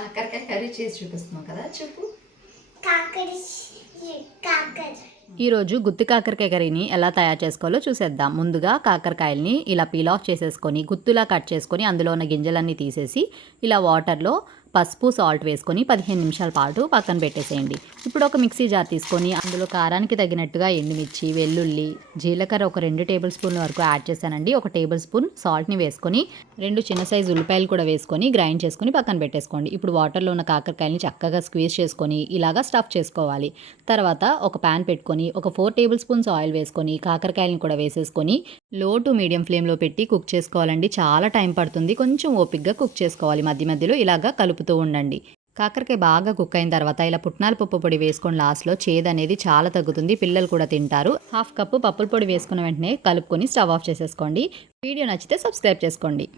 కాకరకాయ కర్రీ చేసి చూపిస్తున్నావు కదా, చెప్పు. ఈరోజు గుత్తి కాకరకాయ కర్రీని ఎలా తయారు చేసుకోవాలో చూసేద్దాం. ముందుగా కాకరకాయల్ని ఇలా పీల్ ఆఫ్ చేసేసుకొని గుత్తులా కట్ చేసుకొని అందులో ఉన్న గింజలన్నీ తీసేసి ఇలా వాటర్లో పసుపు సాల్ట్ వేసుకొని 15 నిమిషాల పాటు పక్కన పెట్టేసేయండి. ఇప్పుడు ఒక మిక్సీ జార్ తీసుకొని అందులో కారానికి తగినట్టుగా ఎండుమిర్చి, వెల్లుల్లి, జీలకర్ర ఒక 2 టేబుల్ స్పూన్ల వరకు యాడ్ చేశానండి. 1 టేబుల్ స్పూన్ సాల్ట్ని వేసుకొని 2 చిన్న సైజు ఉల్లిపాయలు కూడా వేసుకొని గ్రైండ్ చేసుకొని పక్కన పెట్టేసుకోండి. ఇప్పుడు వాటర్లో ఉన్న కాకరకాయని చక్కగా స్క్వీజ్ చేసుకొని ఇలాగా స్టఫ్ చేసుకోవాలి. తర్వాత ఒక ప్యాన్ పెట్టుకొని ఒక 4 టేబుల్ స్పూన్స్ ఆయిల్ వేసుకొని కాకరకాయలను కూడా వేసేసుకొని లో టు మీడియం ఫ్లేమ్లో పెట్టి కుక్ చేసుకోవాలండి. చాలా టైం పడుతుంది, కొంచెం ఓపిక్గా కుక్ చేసుకోవాలి. మధ్య మధ్యలో ఇలాగా కలుపుతూ ఉండండి. కాకరకాయ బాగా కుక్ అయిన తర్వాత ఇలా పుట్నాల పప్పు పొడి వేసుకొని లాస్ట్లో చేదు అనేది చాలా తగ్గుతుంది, పిల్లలు కూడా తింటారు. 1/2 కప్పు పప్పుల పొడి వేసుకున్న వెంటనే కలుపుకొని స్టవ్ ఆఫ్ చేసేసుకోండి. వీడియో నచ్చితే సబ్స్క్రైబ్ చేసుకోండి.